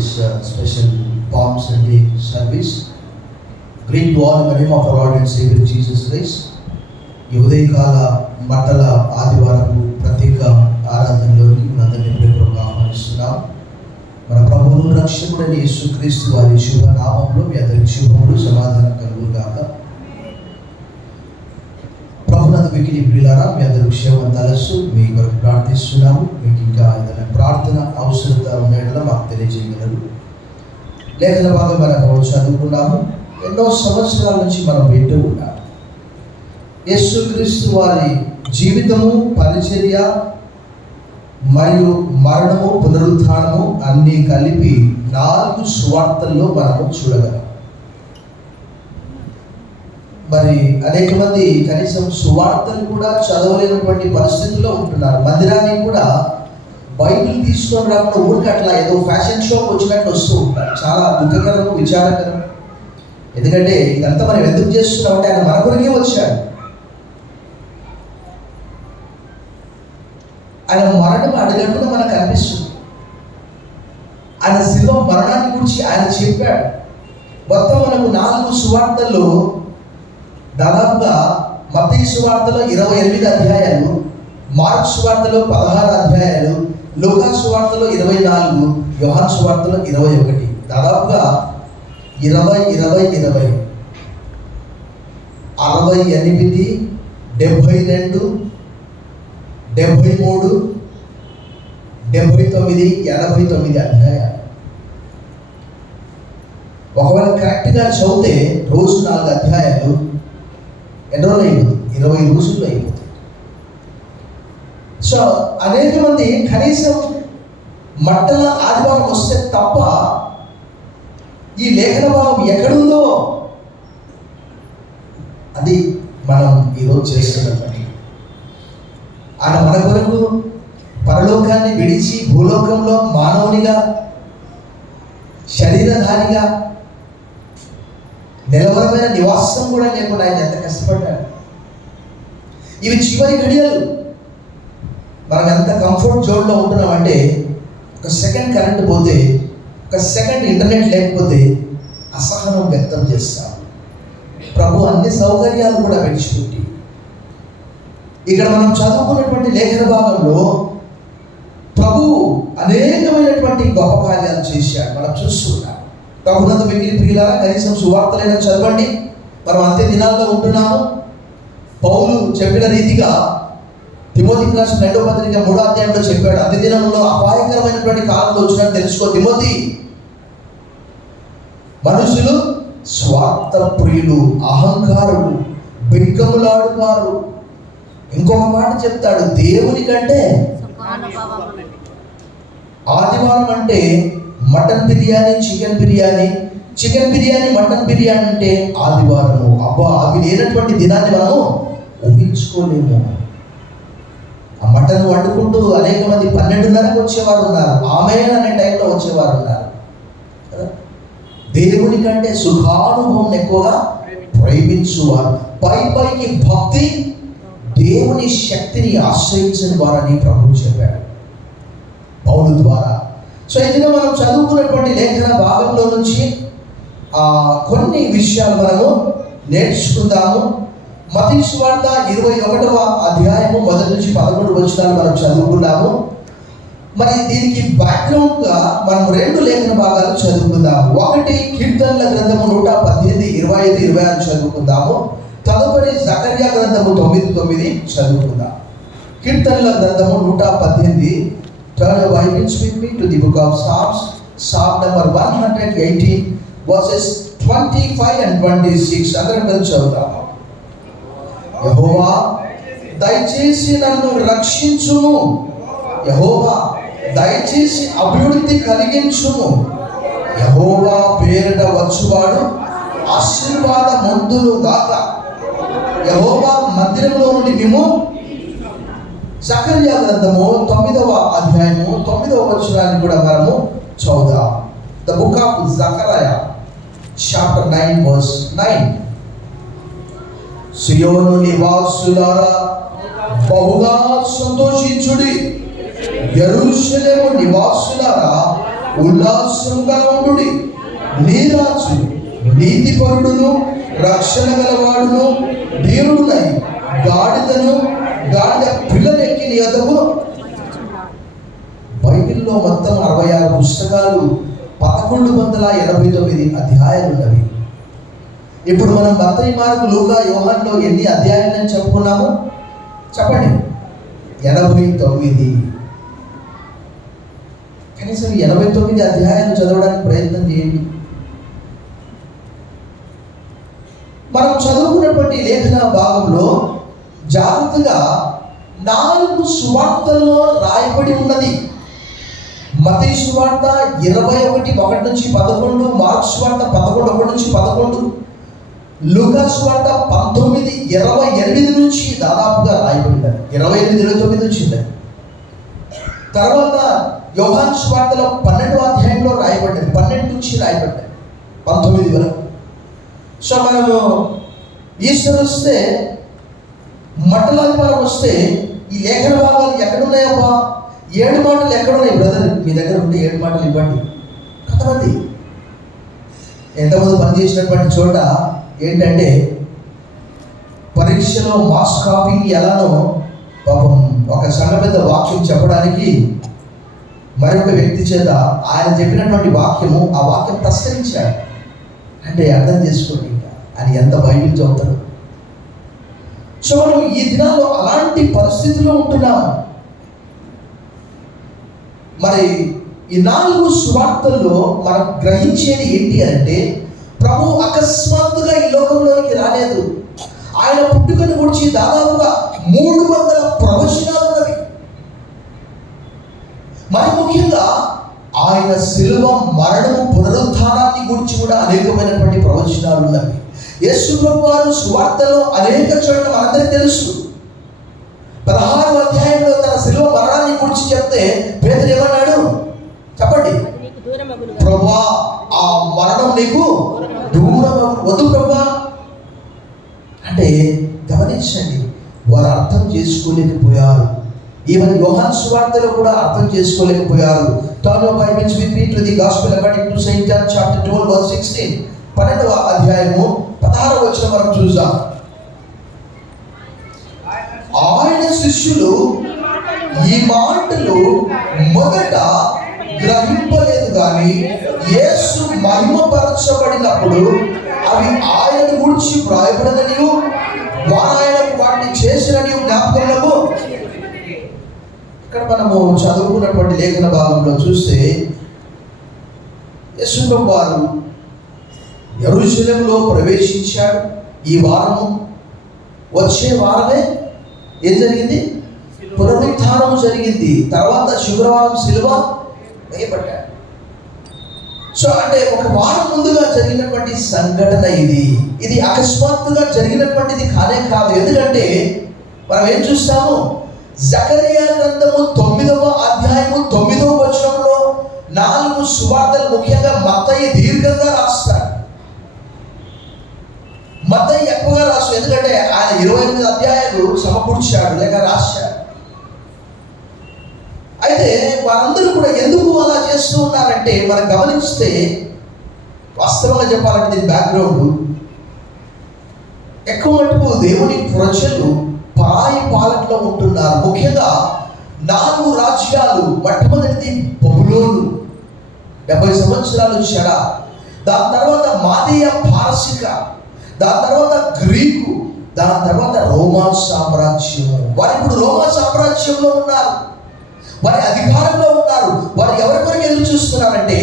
this special Palm Sunday service. Greet you all in the name of our Lord and Savior Jesus Christ. ఈ ఉదయకాల మట్టల ఆదివారపు ప్రత్యేక ఆరాధనలోకి మనందరినీ ప్రేమగా ఆహ్వానిస్తున్నాం. మన ప్రభువును రక్షకుడైన యేసుక్రీస్తు వారి శుభనామంలో మీ అందరికి శుభములు సమాధానం కలుగుగాక. ప్రభునందు మిక్కిలి ప్రియులారా, మీ అందరి విషయం తలస్సు మీ కొరకు ప్రార్థిస్తున్నాము. మీకు ఇంకా ఏదైనా ప్రార్థన అవసరత ఉండేలా మాకు తెలియజేయగలరు. లేఖన భాగం మనం చదువుకున్నాము. ఎన్నో సంవత్సరాల నుంచి మనం వింటూ ఉన్నాము. యేసుక్రీస్తు వారి జీవితము, పరిచర్య మరియు మరణము, పునరుత్థానము అన్నీ కలిపి 4 సువార్తల్లో మనము చూడగలం. మరి అనేక మంది కనీసం సువార్తలు కూడా చదవలేనటువంటి పరిస్థితుల్లో ఉంటున్నారు. మందిరానికి కూడా బైబిల్ తీసుకొని రాకుండా ఊరికి అట్లా ఏదో ఫ్యాషన్ షోకి వచ్చినట్టు వస్తూ ఉంటారు. చాలా దుఃఖకరం, విచారకరం. ఎందుకంటే ఇదంతా మనం ఎందుకు చేస్తున్నామంటే ఆయన మన కొరకే వచ్చాడు. ఆయన మరణం అడుగడుగున మనకు అనిపిస్తుంది. ఆయన శిలువ మరణాన్ని గురించి ఆయన చెప్పాడు. మొత్తం మనకు 4 సువార్తల్లో దాదాపుగా మత్తయి సువార్తలో 28 అధ్యాయాలు, మార్కు సువార్తలో 16 అధ్యాయాలు, లూకా సువార్తలో 24, యోహాను సువార్తలో 21. దాదాపుగా 20, 68, 72, 73, 73, 79, 89 అధ్యాయాలు. ఒకవేళ కరెక్ట్గా చదివితే రోజు 4 అధ్యాయాలు ఎన్ని రోజులు అయిపోతుంది? 20 రోజుల్లో అయిపోతుంది. సో అనేక మంది కనీసం మట్టల ఆదివారం వస్తే తప్ప ఈ లేఖన భాగం ఎక్కడుందో అది మనం ఈరోజు చేస్తున్న పని. ఆయన మన కొరకు పరలోకాన్ని విడిచి భూలోకంలో మానవునిగా, శరీరధారిగా, నిలవరమైన నివాసం కూడా లేకుండా ఆయన ఎంత కష్టపడ్డాడు. ఇవి చివరి గడియలు. మనం ఎంత కంఫర్ట్ జోన్లో ఉంటున్నామంటే, ఒక సెకండ్ కరెంట్ పోతే, ఒక సెకండ్ ఇంటర్నెట్ లేకపోతే అసహనం వ్యక్తం చేస్తాం. ప్రభు అన్ని సౌకర్యాలు కూడా విడిచిపెట్టి ఇక్కడ మనం చదువుకున్నటువంటి లేఖన భాగంలో ప్రభు అనేకమైనటువంటి గొప్ప కార్యాలు చేశాడు. మనం చూస్తున్నాం. ప్రభునందు మిగిలిన ప్రియులారా, కనీసం సువార్తలైనా చదవండి. మనం అంత్య దినాల్లో ఉంటున్నాము. పౌలు చెప్పిన రీతిగా తిమోతికి రాసిన 2వ పత్రిక 3వ అధ్యాయంలో చెప్పాడు. అంత్య దినంలో అపాయకరమైనటువంటి కాలంలో వచ్చినట్టు తెలుసుకో తిమోతి. మనుషులు స్వార్థ ప్రియులు, అహంకారులు, బింకములాడువారు. ఇంకొక మాట చెప్తాడు, దేవుని కంటే ఆదివారం అంటే mutton biryani, chicken biryani, chicken biryani, mutton biryani అంటే ఆదివారము. అబ్బా, అవి లేనటువంటి దినాన్ని మనము ఊహించుకోలేము. ఆ మటన్ వండుకుంటూ అనేక మంది 12:30కి వచ్చేవారు ఉన్నారు. ఆమెన్ అనే టైంలో వచ్చేవారు ఉన్నారు. దేవుని కంటే సుఖానుభవం ఎక్కువగా ప్రేమించువారు. పైకి భక్తి, దేవుని శక్తిని ఆశ్రయించిన వారని ప్రభువు చెప్పాడు పౌలు ద్వారా. సో ఇది మనం చదువుకున్నటువంటి లేఖన భాగంలో నుంచి కొన్ని విషయాలు మనము నేర్చుకుందాము. మత్తయి సువార్త 21వ అధ్యాయము 1 నుంచి 11 వచనాలు మనం చదువుకున్నాము. మరి దీనికి బ్యాక్గ్రౌండ్గా మనం 2 లేఖన భాగాలు చదువుకుందాము. ఒకటి కీర్తనల గ్రంథము 118, 25, 26 చదువుకుందాము. తదుపరి జకర్యా గ్రంథము 9:9 చదువుకుందాం. కీర్తనల గ్రంథము 118. Turn your Bibles with me to the book of Psalms, Psalm number 118, verses 25 and 26. అందరం కలిసి చదువుతాము. యెహోవా దయచేసి నన్ను రక్షించుము, యెహోవా దయచేసి అభివృద్ధి కలిగించుము, యెహోవా పేరిట వచ్చువాడు ఆశీర్వాదమంతులు గాక, యెహోవా మందిరంలో నుండి మేము. జకర్యా గ్రంథము 9వ అధ్యాయము 9వ వచనాన్ని కూడా మనము చదువుదాం. ద బుక్ ఆఫ్ జకర్యా చాప్టర్ 9 verse 9. సియోను నివాసులారా బహుగా సంతోషించుడి, యెరూషలేము నివాసులారా ఉల్లాసంగా ఉండుడి. నీ రాజు నీతిపరుడును రక్షణ గలవాడును దేవుడునై గాడిద పిల్లలెక్కి నీ వద్దకు. బైబిల్లో మొత్తం 66 పుస్తకాలు, 1189 అధ్యాయాలు ఉన్నవి. ఇప్పుడు మనం మత్తయి, మార్కు, లూకా, యోహానులో ఎన్ని అధ్యాయాలని చెప్పుకున్నాము చెప్పండి? 89. కనీసం 89 అధ్యాయాలు చదవడానికి ప్రయత్నం చేయండి. మనం చదువుకున్నటువంటి లేఖన భాగంలో జాగ్రత్తగా 4 సువార్తల్లో రాయబడి ఉన్నది. మత్తయి సువార్త 21:1-11, మార్కు సువార్త 11:1-11, లూకా సువార్త 19:28 నుంచి దాదాపుగా రాయబడింది. 28-29 వచ్చింది. తర్వాత యోహాను సువార్తలో 12వ అధ్యాయంలో రాయబడ్డది, 12 నుంచి రాయబడ్డది 19 వరకు. సో మనము ఈస్టర్ వస్తే, మట్టలాదివారం వస్తే ఈ లేఖన భాగాలు ఎక్కడున్నాయబ్బా? 7 మాటలు ఎక్కడున్నాయి బ్రదర్? మీ దగ్గర ఉంటే 7 మాటలు ఇవ్వండి. కొంతమంది ఎంతమంది పనిచేసినటువంటి చోట ఏంటంటే పరీక్షలో మార్క్స్ కాపీకి ఎలానో పాపం ఒక సంఘ పెద్ద వాక్యం చెప్పడానికి మరొక వ్యక్తి చేత ఆయన చెప్పినటువంటి వాక్యము, ఆ వాక్యం తస్కరించాడు. అంటే అర్థం చేసుకోండి అని ఎంత బైబిల్ చదువుతాడు. సో మనం ఈ దినాల్లో అలాంటి పరిస్థితిలో ఉంటున్నాము. మరి ఈ 4 సువార్తల్లో మనం గ్రహించేది ఏంటి అంటే, ప్రభు అకస్మాత్తుగా ఈ లోకంలోనికి రాలేదు. ఆయన పుట్టుకను గురించి దాదాపుగా 300 ప్రవచనాలు ఉన్నవి. మరి ముఖ్యంగా ఆయన శిలువ మరణము పునరుత్థానాన్ని గురించి కూడా అనేకమైనటువంటి ప్రవచనాలు ఉన్నవి. యేసు ప్రభువు వారు సువార్తలో అనేక చోట్ల మనందరికీ తెలుసు. 16వ అధ్యాయంలో తన శిలువ మరణాన్ని గురించి చెప్తే పేతురు ఏమన్నాడు చెప్పండి? ప్రభువా, ఆ మరణం నీకు దూరం వద్దు ప్రభువా అంటే. గమనించండి, వారు అర్థం చేసుకోలేకపోయారు. ఈవెన్ యోహాను సువార్తలో కూడా అర్థం చేసుకోలేకపోయారు. Turn your Bibles with me to the Gospel according to St. John chapter 12 verse 16. 12వ అధ్యాయము 16వ వచనం మనం చూద్దాం. ఆయన శిష్యులు ఈ మాటలు మొదట గ్రహింపలేదు, కానీ యేసు మహిమపరచబడినప్పుడు అవి ఆయన గురించి వ్రాయబడదని వారు ఆయనకు వాటిని చేసినని జ్ఞాపకంలో. ఇక్కడ మనము చదువుకున్నటువంటి లేఖన భాగంలో చూస్తే యేసు వారు యెరూషలేములో ప్రవేశించాడు. ఈ వారము, వచ్చే వారమే ఏం జరిగింది? పునరుత్థానం జరిగింది. తర్వాత శుక్రవారం శిలువ వేయబడ్డాడు. సో అంటే ఒక వారం ముందుగా జరిగినటువంటి సంఘటన ఇది అకస్మాత్తుగా జరిగినటువంటిది కానే కాదు. ఎందుకంటే మనం ఏం చూస్తాము? జకరియా గ్రంథము 9వ అధ్యాయము 9వ వచనంలో 4 సువార్తలు, ముఖ్యంగా మత్తయి దీర్ఘంగా రాస్తాడు. మత్తయి ఎక్కువగా రాస్తాడు, ఎందుకంటే ఆయన 28 అధ్యాయాలు సమకూర్చాడు లేక రాశాడు. అయితే వారందరూ కూడా ఎందుకు అలా చేస్తూ ఉన్నారంటే, మనం గమనిస్తే వాస్తవంగా చెప్పాలంటే దీని బ్యాక్గ్రౌండ్ ఎక్కువ మటుకు దేవుని ప్రజలు పరాయి పాలనలో ఉంటున్నారు. ముఖ్యంగా 4 రాజ్యాలు. మొట్టమొదటిది బబులోను, 70 సంవత్సరాలు చెర. దాని తర్వాత మాదీయ పారసిక, దాని తర్వాత గ్రీకు, దాని తర్వాత రోమా సామ్రాజ్యము. వారు ఇప్పుడు రోమా సామ్రాజ్యంలో ఉన్నారు, వారి అధికారంలో ఉన్నారు. వారు ఎవరి కొరకు ఎదురు చూస్తున్నారంటే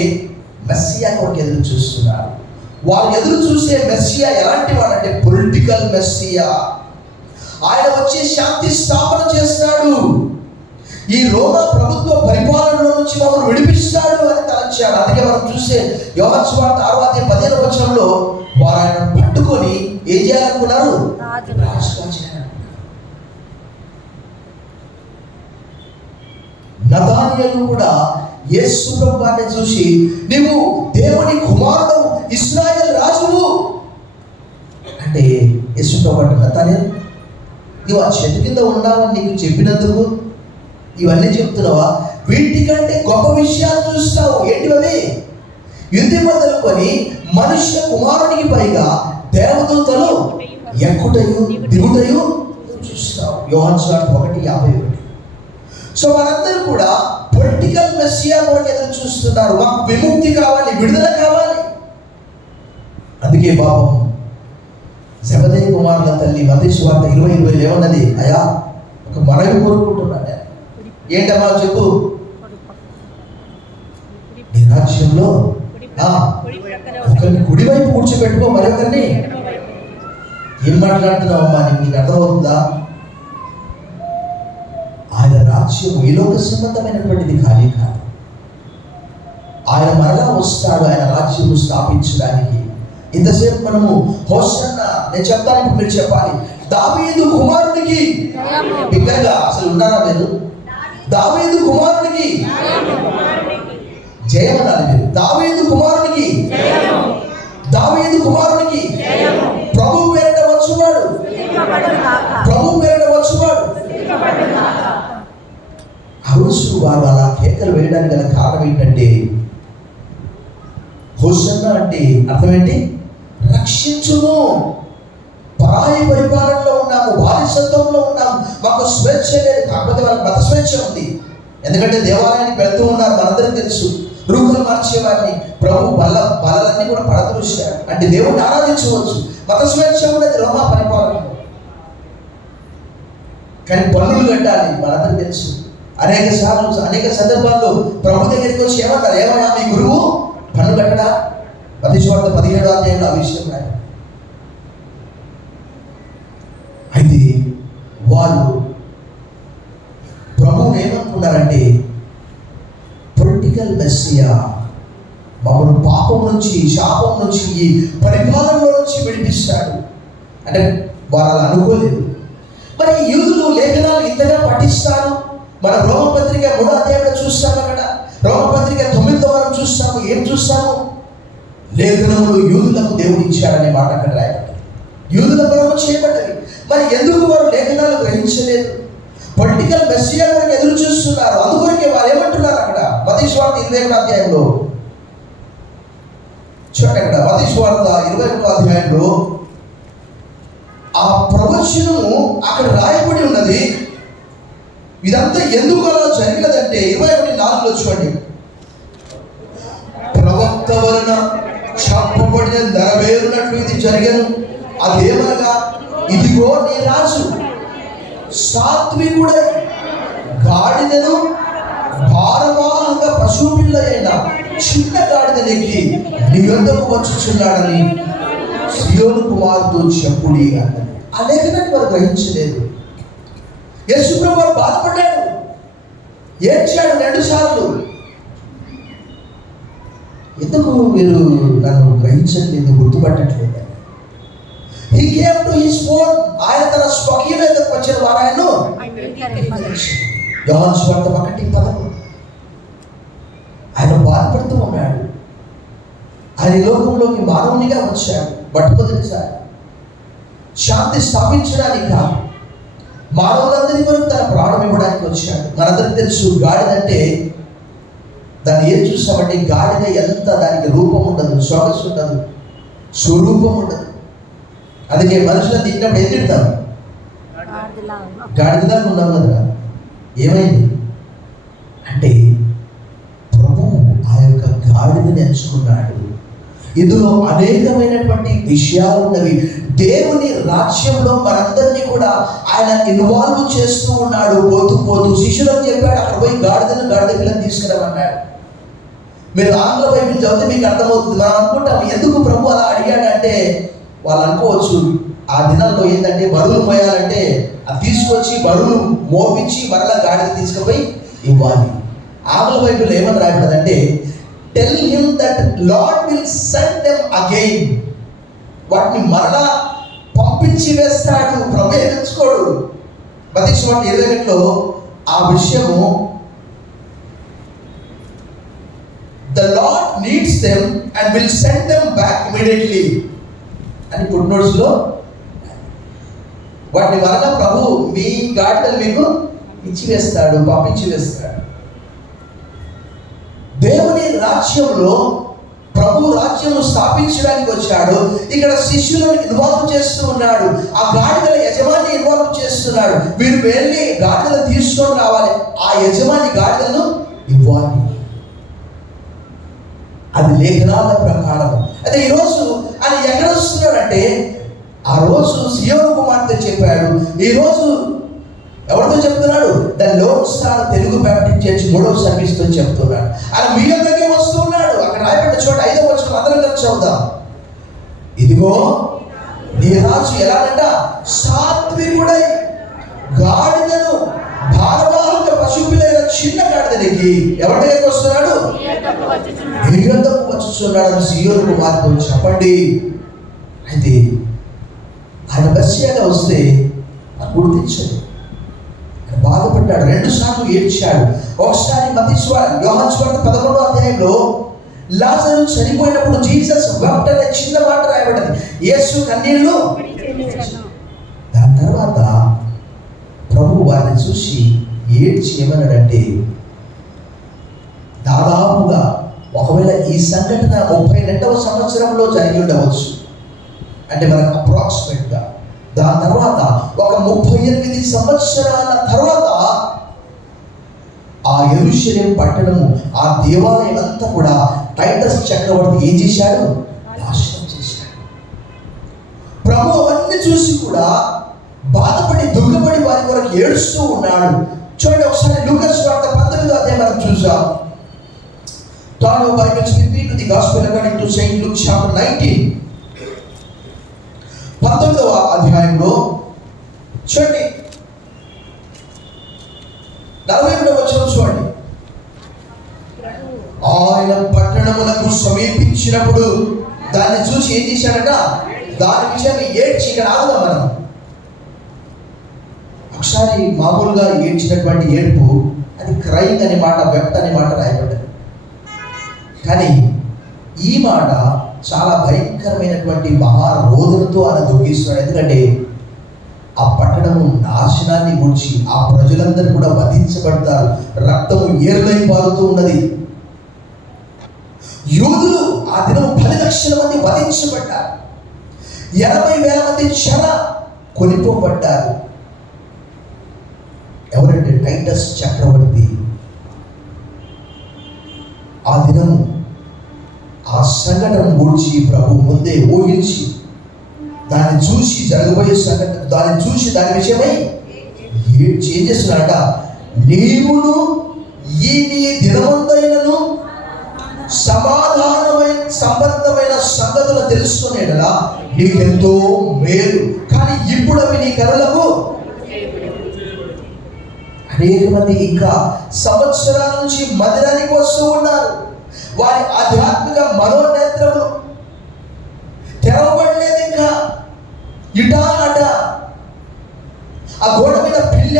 మెస్సియా కొరకు ఎదురు చూస్తున్నారు. వారు ఎదురు చూసే మెస్సియా ఎలాంటి వాడంటే పొలిటికల్ మెస్సియా. ఆయన వచ్చి శాంతి స్థాపన చేస్తాడు, ఈ రోమా ప్రభుత్వ పరిపాలనలో నుంచి మమ్మల్ని విడిపిస్తాడు అని తలంచాడు. అందుకే మనం చూసే యోహాను సువార్త 6వ అధ్యాయం 15వ వచనంలో వారు ఆయన పట్టుకొని ఏం చేయాలనుకున్నారు? రాజుగా చేయాలి. నతానియేలు కూడా యేసు ప్రభువుని చూసి, నీవు దేవుని కుమారుడు, ఇశ్రాయేలు రాజువు అంటే యేసు ప్రభు అంటే, నతానియేలు నువ్వు ఆ చెట్టు కింద ఉన్నావని నీకు చెప్పినందుకు ఇవన్నీ చెప్తున్నావా? వీటికంటే గొప్ప విషయాలు చూస్తావు. ఏంటివవి? యుద్ధి మొదలుకొని మనుష్య కుమారునికి పైగా దేవదూతలు ఎక్కుటయు దిగుటయు చూస్తావు. యోహాను సువార్త 1:51. సో వారందరూ కూడా పొలిటికల్ మెస్సియా కొరకు ఎదురు చూస్తున్నారు. మాకు విముక్తి కావాలి, విడుదల కావాలి. అందుకే పాపం జెబెదయి కుమారుల తల్లి మత్తయి సువార్త 20:20 ఏమన్నది? అయ్యా, ఒక మనవి కోరుకుంటున్నాను. ఏంటమ్మా చెప్పు. నీ రాజ్యంలో ఒకరిని కుడివైపు కూర్చోబెట్టుకో, మరొకరిని. ఏం మాట్లాడుతున్నావు అమ్మా? నీకు అర్థమవుతుందా? ఆయన రాజ్యం ఈ లోక సంబంధమైనటువంటిది ఖాళీ కాదు. ఆయన మరలా వస్తాడు ఆయన రాజ్యం స్థాపించడానికి. ఇంతసేపు మనము హోసన్న, నేను చెప్తాను, ఇప్పుడు మీరు చెప్పాలి. దావీదు కుమారునికి బిగ్గరగా, అసలు ఉన్నారా మీరు? దావీదు కుమారునికి జయమనాలి మీరు. దావీదు కుమారునికి, దావీదు కుమారునికి ప్రభు పేరిట వచ్చువాడు, ప్రభు పేరిట వచ్చువాడు. ఆ రోజు వారు అలా కేకలు వేయడానికి గల కారణం ఏంటంటే, హోసన్న అంటే అర్థం ఏంటి? రక్షించును. పరాయి పరిపాలనలో ఉన్నాము, బానిసత్వంలో ఉన్నాము, మాకు స్వేచ్ఛ లేదు. కాకపోతే వాళ్ళకి మత స్వేచ్ఛ ఉంది. ఎందుకంటే దేవాలయానికి వెళ్తూ ఉన్నారు, మనందరికీ తెలుసు. రూపులు మార్చేవారిని ప్రభు బలలన్నీ కూడా పడదృష్టారు. అంటే దేవుడిని ఆరాధించవచ్చు, మత స్వేచ్ఛ ఉన్నది రోమా పరిపాలనలో. కానీ పన్నులు కట్టాలి, మనందరికీ తెలుసు. అనేక సందర్భాల్లో ప్రభు దగ్గరికి వచ్చి ఏమన్నారు? ఏమన్నా మీ గురువు పన్ను కట్టడా? మత్తయి సువార్త 17వ అధ్యాయంలో ఆ విషయం రాయాలి. అయితే వారు ప్రభువుని ఏమనుకున్నారంటే, పొలిటికల్ మెస్సియా మమ్మల్ని పాపం నుంచి, శాపం నుంచి, ఈ పరిపాలనలో నుంచి విడిపిస్తాడు అంటే వారు అలా అనుకోలేదు. మరి యూదులు లేఖనాలు ఇంతగా పఠిస్తారు. మన రోమపత్రిక 3వ అధ్యాయంలో చూస్తాము. అక్కడ రోమపత్రిక 9వ వారం చూస్తాము. ఏం చూస్తాము? లేఖనములు యూదులకు దేవుడు ఇచ్చాడనే మాట అక్కడ రాయబడింది. యూదుల కొరకు చేయబడ్డది. మరి ఎందుకు వారు లేఖనాలు గ్రహించలేదు? పొలిటికల్ మెస్సియా కొరకు ఎదురు చూస్తున్నారు. అందుకొరకే వారు ఏమంటున్నారు అక్కడ మత్తయి సువార్త 21వ అధ్యాయంలో చూడండి. అక్కడ మత్తయి సువార్త 21వ అధ్యాయంలో ఆ ప్రవచనము అక్కడ రాయబడి ఉన్నది. ఇదంతా ఎందుకు అలా జరిగినదంటే 21:4 చూడండి. ప్రవక్త వలన చెప్పబడిన నెరవేరునట్లు ఇది జరిగను. అదేమనగా, ఇదిగో నీ రాజు సాత్వికుడై గాడిదను భారవాహక పశువు పిల్ల అయిన చిన్న గాడిదనెక్కి నీ యొద్దకు వచ్చుచున్నాడని సియోను కుమారుతో చెప్పుడి అన్నది. ఆ లేఖనాన్ని వారు గ్రహించలేదు. యేసు ప్రభువు వారు బాధపడ్డాడు, ఏడ్చాడు 2 సార్లు. ఎందుకు మీరు నన్ను గ్రహించట్లేదు, గుర్తుపట్టట్లేదు? He came to his own. ఆయన తన స్వకీయులకు వచ్చిన వారు ఆయన్ను. యోహాను సువార్త 1:13. ఆయన బాధపడుతూ ఉన్నాడు. ఆయన లోకంలోకి మానవునిగా వచ్చాడు. మొట్టమొదటిసారి శాంతి స్థాపించడానికి కాదు, మానవులందరి కొరకు తన ప్రాణం ఇవ్వడానికి వచ్చాడు. మనందరికీ తెలుసు, గాడిదంటే దాన్ని ఏం చూస్తామంటే, గాడిద ఎంత, దానికి రూపం ఉండదు, సొగసు ఉండదు, స్వరూపం ఉండదు. అందుకే మనుషులను తిట్టినప్పుడు ఏం తిడతారు? గాడిదలా ఉన్నాం కదా. ఏమైంది అంటే, ప్రభువు ఆ యొక్క గాడిదని ఎంచుకున్నాడు. ఇందులో అనేకమైనటువంటి విషయాలు ఉన్నవి. దేవుని రాజ్యంలో మనందరినీ కూడా ఆయన ఇన్వాల్వ్ చేస్తూ ఉన్నాడు. పోతూ శిష్యులకు చెప్పాడు, అక్కడ పోయి గాడిద పిల్లని తీసుకురామన్నాడు. మీరు ఆంగ్ల బైబిల్ చదివితే మీకు అర్థమవుతుంది. మనం అనుకుంటాం ఎందుకు ప్రభు అలా అడిగాడంటే, వాళ్ళు అనుకోవచ్చు ఆ దినాల్లో ఏంటంటే బరువులు మోయాలంటే అది తీసుకొచ్చి బరువులు మోపించి మరలా గాడిద తీసుకుపోయి ఇవ్వాలి. ఆంగ్ల బైబిల్ ఏమని రాయబడదంటే, tell him that Lord will send them again. వాటిని మరలా పంపించి వేస్తాడు, ప్రభు ఎంచుకోడు. మత్తయి సువార్త 21లో ఆ విషయము, the lord needs them and will send them back immediately అని ఫుట్నోట్స్లో. వాటిని మరలా ప్రభు మీ గాడిదలు మీకు ఇచ్చి వేస్తాడు, పంపించి వేస్తాడు. దేవుని రాజ్యంలో ప్రభు రాజ్యము స్థాపించడానికి వచ్చాడు. ఇక్కడ శిష్యులను ఇన్వాల్వ్ చేస్తూ ఉన్నాడు. ఆ గాడిదల యజమాని ఇన్వాల్వ్ చేస్తున్నాడు. వీరు వెళ్ళి గాడిదలు తీసుకొని రావాలి, ఆ యజమాని గాడిదలను ఇవ్వాలి. అది లేఖనాల ప్రకారం. అయితే ఈరోజు ఆయన ఎక్కడ వస్తున్నాడంటే, ఆ రోజు సియోను కుమార్తె చెప్పాడు, ఈరోజు ఎవరితో చెప్తున్నాడు? The loan star Telugu Baptist church 3వ సర్వీస్తో చెప్తున్నాడు. ఆయన మీ దగ్గరికి వస్తున్నాడు. అక్కడ రాయబడ్డ చోట 5వ వచనం అందరం కలిసి చదువుదాం. ఇదిగో నీ రాజు ఎలాగంట? సాత్వికుడై గాడిదను భారవాహక పశువులైన చిన్న గాడిదనికి ఎవరి దగ్గరికి వస్తున్నాడు? నీ యొద్దకు వచ్చుచున్నాడు సియోను కుమార్తె చెప్పండి. అయితే ఆయన మెస్సియాగా వస్తే గుర్తించదు. బాధపడ్డాడు, 2 సార్లు ఏడ్చాడు. ఒకసారి యోహాను సువార్త 11వ అధ్యాయంలో లాజరు చనిపోయినప్పుడు జీసస్ వెప్ట్ అనే చిన్న మాట రాయబడ్డది. యేసు కన్నీళ్లు. దాని తర్వాత ప్రభు వారిని చూసి ఏడ్చి ఏమన్నాడంటే, దాదాపుగా ఒకవేళ ఈ సంఘటన 32వ సంవత్సరంలో జరిగి ఉండవచ్చు, అంటే మనకు అప్రాక్సిమేట్గా. దాని తర్వాత ఒక 38 సంవత్సరాల తర్వాత ఆ యెరూషలేము పట్టణము, ఆ దేవాలయం అంతా కూడా టైటస్ చక్రవర్తి ఏం చేశాడు? నాశనం చేశాడు. ప్రభు అవన్నీ చూసి కూడా బాధపడి దుఃఖపడి వారి కొరకు ఏడుస్తూ ఉన్నాడు. చూడండి ఒకసారి లూకా సువార్త 19వ అధ్యాయం మనం చూసాం. Turn your Bibles with me to the Gospel according to Saint Luke chapter 19. 19వ అధ్యాయంలో చూడండి 42వ వచనం చూడండి. ఆయన పట్టణమునకు సమీపించినప్పుడు దాన్ని చూసి ఏం చేశాడట? దాని విషయం ఏడ్చి. ఇక్కడ ఆగుదాం మనం. ఒకసారి మామూలుగా ఏడ్చినటువంటి ఏడుపు అది క్రైంగ్ అనే మాట, వెప్ట్ అనే మాట రాయబడ్డది. కానీ ఈ మాట చాలా భయంకరమైనటువంటి మహారోధనతో ఆయన దుఃఖిస్తున్నాడు. ఎందుకంటే ఆ పట్టణము నాశనాన్ని గురించి ఆ ప్రజలందరూ కూడా వధించబడతారు. రక్తము ఏర్లై పారుతూ ఉన్నది. యూదులు ఆ దినం 10 లక్షల మంది వధించబడ్డారు. 80,000 మంది చెర కొనిపోబడ్డారు. ఎవరంటే టైటస్ చక్రవర్తి. ఆ దినం ఆ సంఘటన గురించి ప్రభు ముందే ఊహించి దాన్ని చూసి జరగబోయే సంఘటన, దాన్ని చూసి దాని విషయమై ఏం చేస్తున్నాడట? నీవును ఈ నీ దినమంతైనను సమాధానమైన సంబంధమైన సంగతులు తెలుసుకునేలా నీకెంతో మేలు, కానీ ఇప్పుడు అవి నీ కనులకు. అనేక మంది ఇంకా సంవత్సరాల నుంచి మందిరానికి వస్తూ ఉన్నారు. వారి ఆధ్యాత్మిక మనోనేత్రములు తెరవబడలేదు. ఇంకా ఇటా అట, ఆ గోడ మీద పిల్ల,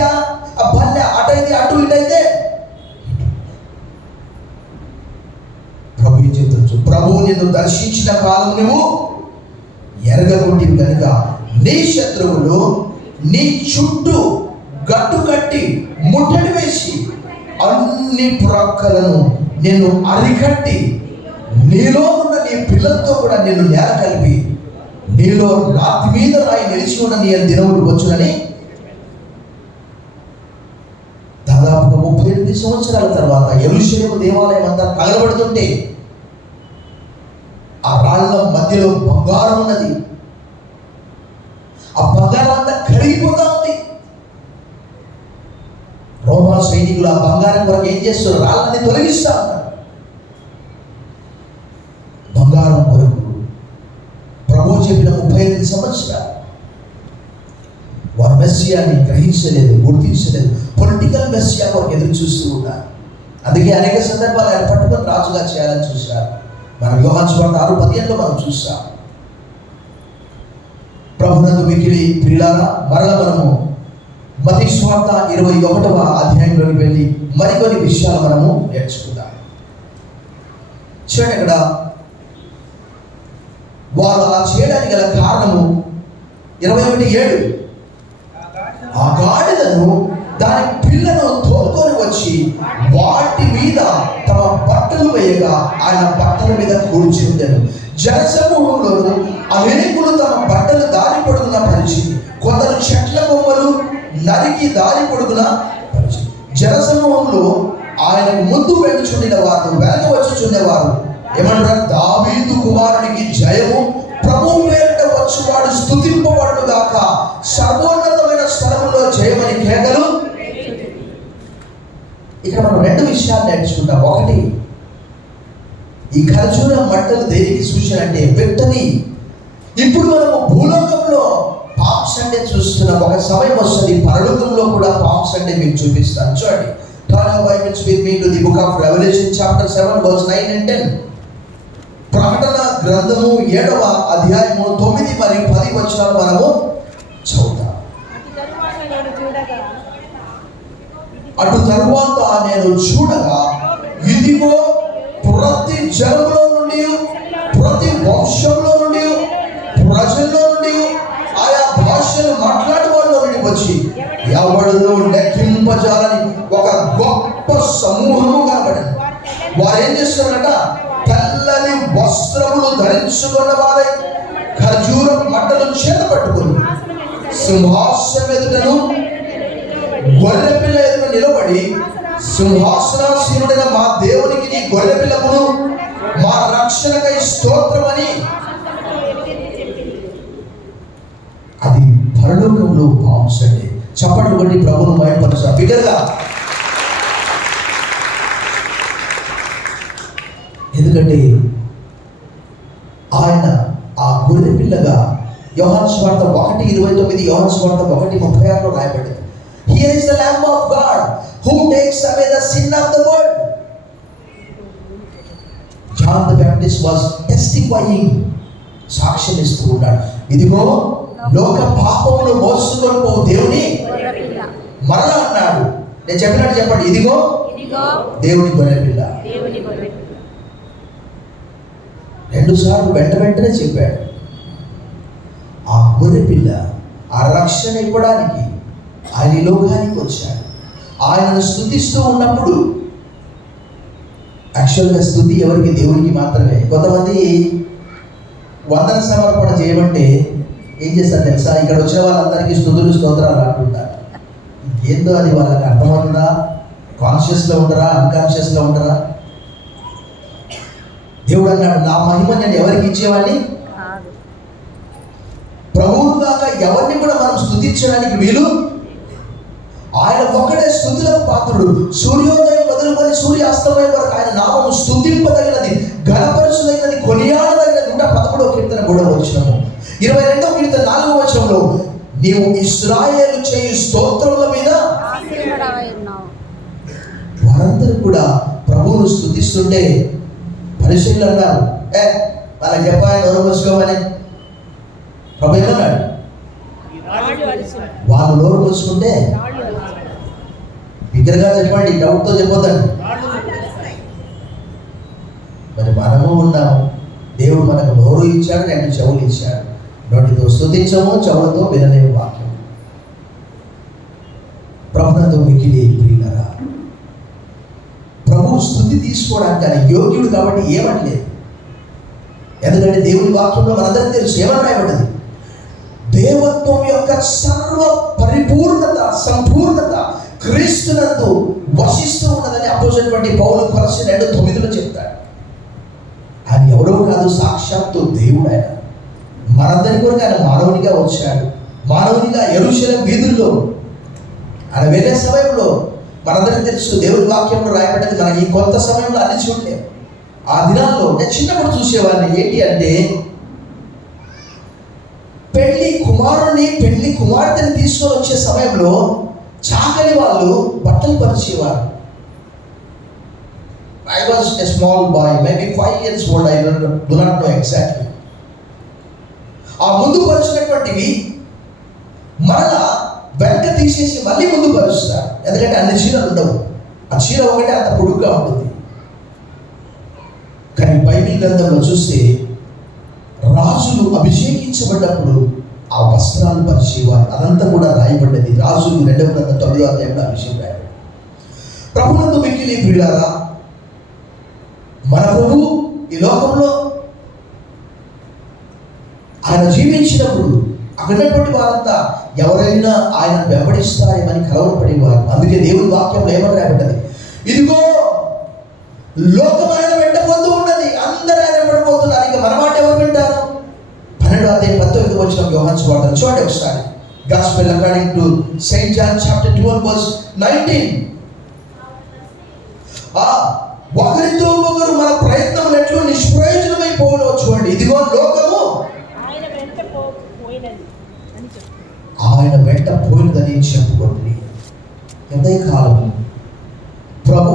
ఆ బల్లె అటైతే అటు, ఇటైతే ప్రభు ఏం చెప్తూ, ప్రభువు నిన్ను దర్శించిన కాలం నువ్వు ఎరగకుంటివి కనుక నీ శత్రువులు నీ చుట్టూ గట్టు కట్టి ముట్టడి వేసి అన్ని ప్రక్కలను నిన్ను అరికట్టి నీలో ఉన్న నీ పిల్లలతో కూడా నిన్ను నేల కలిపి నీలో రాతి మీద రాయి నిలిచి ఉన్న నీ దినములు వచ్చునని. దాదాపుగా 38 సంవత్సరాల తర్వాత యెరూషలేము దేవాలయం అంతా తగలబడుతుంటే ఆ రాళ్ళ మధ్యలో బంగారం ఉన్నది. ఆ బంగారం అంతా కరిగిపోతా ఉంది. రోమా సైనికులు ఆ బంగారం కొరకు ఏం చేస్తారు? రాళ్ళని తొలగిస్తా ఉన్నారు. బంగారం కొరకు ప్రభు చెప్పిన 38 సంవత్సరాలు వారు మెస్సియాని గ్రహించలేదు, గుర్తించలేదు. పొలిటికల్ మెస్సియా కొరకు ఎదురు చూస్తూ ఉన్నారు. అందుకే అనేక సందర్భాలు ఆయన పట్టుకొని రాజుగా చేయాలని చూశారు. మనం యోహాను సువార్త 6:15లో మనం చూస్తాం. ప్రభునందు మిక్కిలి ప్రియులారా, మరల మనము మత్తయి సువార్త 21వ అధ్యాయంలోకి వెళ్ళి మరికొన్ని విషయాలు మనము నేర్చుకుందాం. చూడండి, ఇక్కడ వారు అలా చేయడానికి గల కారణము 21:7. ఆ గాడిదను దాని పిల్లను తోలుకొని వచ్చి వాటి మీద తమ బట్టలు వేయగా ఆయన బట్టల మీద కూర్చుండెను. జనసమూహంలో అనేకులు తమ బట్టలు దారి పొడుగున పరిచి, కొందరు చెట్ల కొమ్మలు నరికి దారి పొడుగున పరిచి. జనసమూహంలో ఆయనకు ముందు వెళ్ళుచుండిన వారు వెనక వచ్చుచుండేవారు ఏమంటారు? దావీదు కుమారునికి జయము, ప్రభువు పేరిట వచ్చువాడు స్తుతింపబడును గాక, సర్వోన్నతమైన స్థలములో జయమని కేకలు. ఇక్కడ మనం రెండు విషయాలు నేర్చుకుంటాం. ఒకటి, ఈ ఖర్జూర మంటలు దేనికి సూచన అంటే విక్టరీ. ఇప్పుడు మనము భూలోకంలో పామ్ సండే చూస్తున్నాం. ఒక సమయం వస్తుంది పరలోకంలో కూడా పామ్ సండే మీకు చూపిస్తాను. చూడండి, turn your Bibles with me to the book of Revelation chapter 7 verse 9 and 10. ప్రకటన గ్రంథము 7వ అధ్యాయము 9 మరియు 10 వచనాలు మనము చదువుతాం. అటు తరువాత నేను చూడగా, ఇదిగో ప్రతి జనములో నుండి, ప్రతి వంశంలో నుండి, ప్రజల్లో నుండి, ఆయా భాషలు మాట్లాడే వాళ్ళలో నుండి వచ్చి ఎవడును లెక్కింపజాలని ఒక గొప్ప సమూహము కనబడింది. వారు ఏం చేస్తున్నారట? తెల్లని వస్త్రములు ధరించుకున్న వారై ఖర్జూర మంటలు చేత పట్టుకుని సింహాసనం ఎదుటను గొర్రెపిల్ల ఎదుట నిలబడి, సింహాసనాసీనుడైన మా దేవునికి నీ గొర్రెపిల్లకును మా రక్షణకై స్తోత్రమని. అది పరలోకంలో పామ్స్ అంటే. చప్పట్లు కొట్టి ప్రభువును మహిమపరచు బిడ్డగా. ఎందుకంటే ఆయన ఆ గొర్రె పిల్లగా యోహాను సువార్త 1:29, యోహాను సువార్త 1:36 రాయబడింది. Here is the Lamb of God who takes away the sin of the world. John the Baptist was testifying, సాక్ష్యం ఇస్తూ ఉన్నాడు. ఇదిగో లోక పాపమును మోసుకొని పో దేవుని మరలా అన్నాడు. నేను చెప్పినట్టు చెప్పండి, ఇదిగో దేవుని గొర్రె పిల్ల. 2 సార్లు వెంటనే చెప్పాడు. ఆ గొర్రె పిల్ల ఆ రక్షణ ఇవ్వడానికి ఆయన ఈ లోకానికి వచ్చాడు. ఆయనను స్తుతిస్తూ ఉన్నప్పుడు, యాక్చువల్గా స్తుతి ఎవరికి? దేవునికి మాత్రమే. కొంతమంది వందన సమర్పణ చేయమంటే ఏం చేస్తారు తెలుసా? ఇక్కడ వచ్చిన వాళ్ళందరికీ స్తుతులు స్తోత్రాలు అంటుంటారు. ఏందో అది వాళ్ళకి అర్థమవుతుందా? కాన్షియస్లో ఉంటారా, అన్కాన్షియస్లో ఉంటారా? దేవుడు అన్నాడు, నా మహిమ నేను ఎవరికి ఇచ్చేవాడిని? ప్రభువు కాక ఎవరిని కూడా మనం స్తుతించడానికి వీలు. ఆయన ఒక్కడే స్తుతులకు పాత్రుడు. సూర్యోదయం మొదలుకొని సూర్యాస్తమయం వరకు ఆయన నామము స్తుతింపదగినది, ఘనపరచదగినది, కొనియాడదగినది. 113వ కీర్తన కూడా వచ్చినాము. 22వ కీర్తన 4వ వచనంలో, నీవు ఇశ్రాయేలు చేయు స్తోత్రముల మీద. వారందరూ కూడా ప్రభువును స్తుతిస్తుంటే పరిశీలన అన్నారు, వాళ్ళకి చెప్పాలి నోరు మూసుకోమని. ప్రభు ఏమన్నాడు? వాళ్ళు నోరు మూసుకుంటే, బిగ్గరగా చెప్పండి, డౌట్తో చెప్పొద్దండి. మరి మనము ఉన్నాము. దేవుడు మనకు నోరు ఇచ్చాడు, 2 చెవులు ఇచ్చాడు. నోటితో స్తుతించము, చెవులతో వినలేము వాక్యం. ప్రభునందు మిక్కిలి ప్రియులారా, ప్రభువు స్తుతి తీసుకోవడానికి ఆయన యోగ్యుడు కాబట్టి ఏమనలేదు. ఎందుకంటే దేవుని వాక్యంలో మనందరికీ తెలుసు ఏమని రాయబడ్డది? దేవత్వం యొక్క సర్వ పరిపూర్ణత, సంపూర్ణత క్రీస్తునందు వసిస్తూ ఉన్నదని అపోజిట్ పౌలు కొలస్సీ 2:9 చెప్తాడు. ఆయన ఎవరో కాదు, సాక్షాత్తు దేవుడు. ఆయన మనందరి కొరకు ఆయన మానవునిగా వచ్చాడు. మానవునిగా యెరూషలేము వీధుల్లో ఆయన వెళ్ళే సమయంలో మనందరికీ తెలుసు, దేవుని వాక్యంలో రాయబడ్డది. మనకి ఈ కొంత సమయంలో అన్ని చూడలేము. ఆ దినాల్లో నేను చిన్నప్పుడు చూసేవాడిని. ఏంటి అంటే, పెళ్లి కుమారుని పెళ్లి కుమార్తెని తీసుకొని వచ్చే సమయంలో చాకలి వాళ్ళు బట్టలు పరిచేవారు. I was a small boy, maybe 5 years old, I do not know exactly. ఆ ముందు పరిచినటువంటివి మరలా వెనక తీసేసి మళ్ళీ ముందు పరుస్తారు. ఎందుకంటే అన్ని చీరలు ఉండవు. ఆ చీర ఒకటే అంత పొడుగ్గా ఉంటుంది. కానీ బైబిల్ గ్రంథంలో చూస్తే రాజులు అభిషేకించబడ్డప్పుడు ఆ వస్త్రాలు పరిచేవారు. అదంతా కూడా రాయబడ్డది. రాజులు 2వ గ్రంథం 9వ అధ్యాయంలో అభిషేకం రాయబడింది. ప్రభునందు మిక్కిలి ప్రియులారా, మన ప్రభు ఈ లోకంలో ఆయన జీవించినప్పుడు అక్కడటువంటి వారంతా ఎవరైనా ఆయన వెంబడిస్తారేమని కలవరపడేవారు. అందుకే దేవుని వాక్యంలో ఏమని రాబడ్డది, ఇదిగో లోకం ఆయన వెంటబోతూ ఉన్నది, అందరూ ఆయన వెంబడిపోతున్నారు, ఇక మన మాట ఎవరు వింటారు? 12:19 యోహాను సువార్త చూడండి ఒకసారి. Gospel according to St. John chapter 12 verse 19. ఒకరితో ఒకరు మన ప్రయత్నం ఎట్లు నిష్ప్రయోజనమైపోవలో చూడండి. ఇదిగో లోకము ఆయన వెంట పోయినదని చెప్పుకోండి. ఎంతో కాలం ప్రభు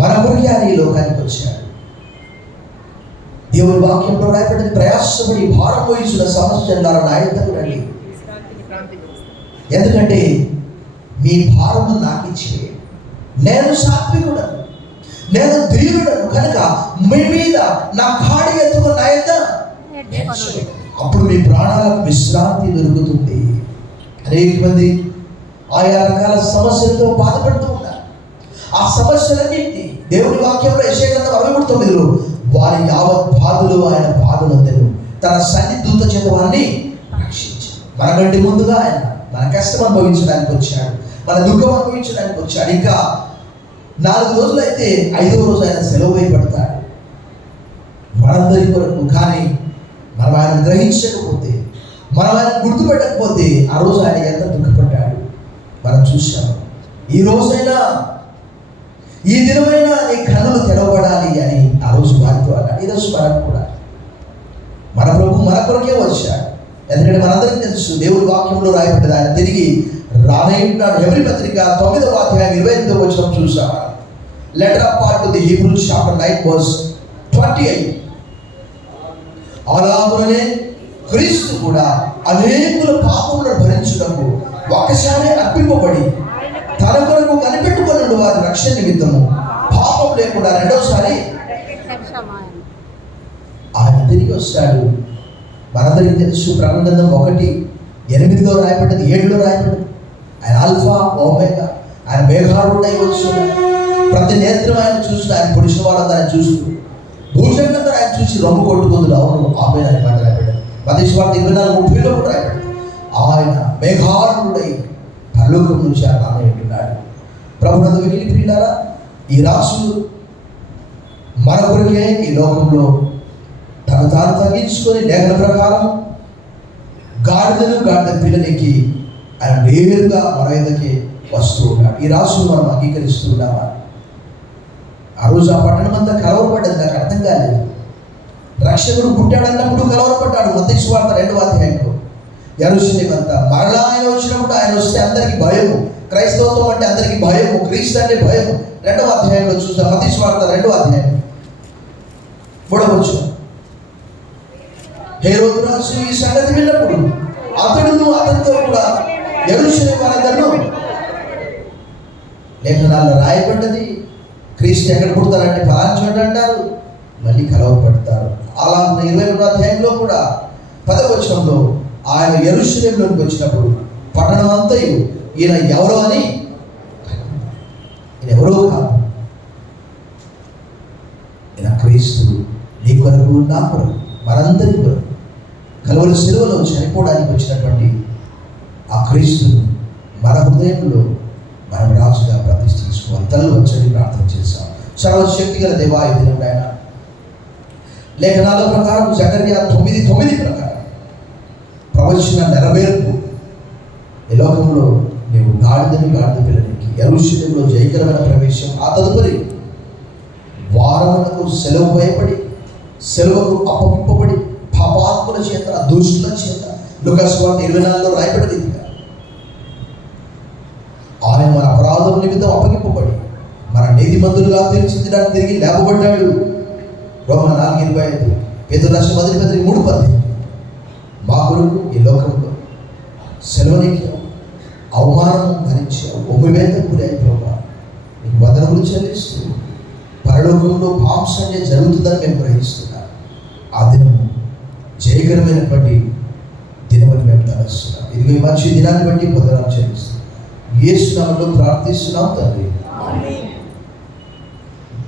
మన కొరకే ఈ లోకానికి వచ్చాడు. దేవుని వాక్యంలో రాయబడింది, ప్రయాసపడి భారం వహించిన సమస్యలను నా యొద్దకు రండి, ఎందుకంటే మీ భారము నాకు ఇచ్చే, నేను సాత్వికుడను, నేను ధీరుడను కనుక మీ మీద నా కాడి ఎత్తుకుని నా యొద్ద, అప్పుడు మీ ప్రాణాలకు విశ్రాంతి దొరుకుతుంది. అనేక మంది ఆయా రకాల సమస్యలతో బాధపడుతూ ఉన్నారు. ఆ సమస్యలన్నింటినీ దేవుని వాక్యంలో యెషయా 63:9 వారి యావత్ బాధలు ఆయన బాధలందరూ తన సన్నిధి చేత వారిని రక్షించాడు. మనకంటే ముందుగా ఆయన మన కష్టం అనుభవించడానికి వచ్చాడు, మన దుఃఖం అనుభవించడానికి వచ్చాడు. ఇంకా 4 రోజులైతే 5వ రోజు ఆయన సెలవు వేయబడతాడు మనందరి కొరకు. కానీ మనం ఆయన గ్రహించకపోతే, మనం ఆయన గుర్తుపెట్టకపోతే ఆ రోజు ఆయన ఎంత దుఃఖపడ్డాడు మనం చూసాము. ఈ రోజైనా, ఈ దినమైనా నీ కన్నులు తెరవబడాలి అని ఆ రోజు వారితో అన్నాడు. ఈరోజు మనకు కూడా మన ప్రభు మన కొరకే వచ్చాడు. ఎందుకంటే మనందరికీ తెలుసు, దేవుడి వాక్యంలో రాయబడ్డది ఆయన తిరిగి రానే ఉన్నాడు. హెబ్రీ పత్రిక 9వ అధ్యాయం 28వ వచనం చూసాము. Letter of part to the Hebrews chapter 9 verse 28. అలాగుననే క్రీస్తు కూడా అనేకుల పాపములను భరించుటకు ఒక్కసారి అర్పింపబడి తన కొరకు కనిపెట్టుకున్న వారి రక్షణ నిమిత్తము పాపం లేకుండా రెండోసారి ఆయన తిరిగి వస్తాడు. మనందరికీ తెలుసు, ప్రకటన 1:8 రాయబడ్డది, 7లో రాయబడ్డది, ఆయన ఆల్ఫా ఓమేగా, ఆయన మేఘారుడై వచ్చాడు. ప్రతి నేత్రం ఆయన చూస్తూ, ఆయన పొడిచిన వాళ్ళంతా ఆయన చూస్తూ, భూజంగంతో ఆయన చూసి రొమ్ము కొట్టుకుంది. అవును ఆమె అని మాట రాయబడ్డాడు. మత్తయి సువార్త 24:30 కూడా రాయబడ్డాడు. ఆయన మేఘారుడై పరలోకం నుంచి ఆయన రానయ్యున్నాడు. ప్రభునందు మిగిలి ప్రియులారా, ఈ రాసులు మన కొరకే ఈ లోకంలో తను తాను తగ్గించుకొని లేఖన ప్రకారం గాడిద పిల్లనికి ఆయన నేరుగా మన మీదకి వస్తూ ఉన్నాడు. ఈ రాసులు మనం అంగీకరిస్తూ ఉన్నామా? ఆ రోజు ఆ పట్టణం అంతా కలవరపడ్డది, నాకు అర్థం కాలేదు. రక్షకుడు పుట్టాడన్నప్పుడు కలవరపడ్డాడు. మత్తయి సువార్త 2వ అధ్యాయంలో యెరూషలేము అంతా. మరలా ఆయన వచ్చినప్పుడు, ఆయన వస్తే అందరికీ భయము, క్రైస్తవత్వం అంటే అందరికీ భయము, క్రీస్తు అంటే భయము. 2వ అధ్యాయంలో చూసాం, మత్తయి సువార్త 2వ అధ్యాయం 3వ వచనం. హేరోదు రాజు ఈ సంగతి విన్నప్పుడు అతడును అతనితో కూడా యెరూషలేము వారందరూ, లేఖనాల్లో రాయబడ్డది, క్రీస్తు ఎక్కడ పుడతారంటే ఫలానా చోట అంటారు, మళ్ళీ కలవపడతారు. అలా 21వ అధ్యాయంలో కూడా 10వ వచనంలో ఆయన యెరూషలేములోకి వచ్చినప్పుడు పట్టణం అంతయు ఈయన ఎవరో అని, ఈయన ఎవరో కాదు, ఈయన క్రీస్తు, నీ కొరకు నా కొరకు మనందరి కొరకు కలువరి శిలువలో చనిపోవడానికి వచ్చినటువంటి ఆ క్రీస్తును మన హృదయంలో మనం రాజుగా ప్రతిష్ఠించుకోవాలి. తల్లి వచ్చి ప్రార్థన చేస్తాం. సర్వశక్తి గల దేవా, ఈ దినం ఆయన లేఖనాల ప్రకారం జకర్యా 9:9 ప్రకారం ప్రవచన నెరవేర్పు, ఈ లోకంలో నీవు గాడిద పిల్లనికి యెరూషలేములో జయకరమైన ప్రవేశం, ఆ తదుపరి వారములకు సెలవు భయపడి, సెలవుకు అప్పగింపబడి, పాపాత్ముల చేత, దుష్టుల చేత, లూకాసు సువార్త 24లో రాయబడింది. ఆయన మన అపరాధం నిమిత్తం అప్పగింపబడి మన నీతిమంతులుగా తీర్చిదిద్దడానికి తిరిగి లేపబడ్డాడు. రోమా 4:25, పేతురు రాసిన 1 పత్రిక 3:10. మా కొరకు ఈ లోకంలో సెలవునికి అవమానం భరించావు, ఒమ్మివేత గురై ప్రభా, నీకు వందనములు చెల్లిస్తూ పరలోకంలో మాంసంగా జరుగుతుందని మేము గ్రహిస్తున్నాం. ఆ దినం జయకరమైనటువంటి దినమని మేము తలస్తున్నాం. ఇది మంచి దినాన్ని బట్టి వందనాలు చెల్లిస్తున్నాం. యేసు నామములో ప్రార్థిస్తున్నాం తండ్రి.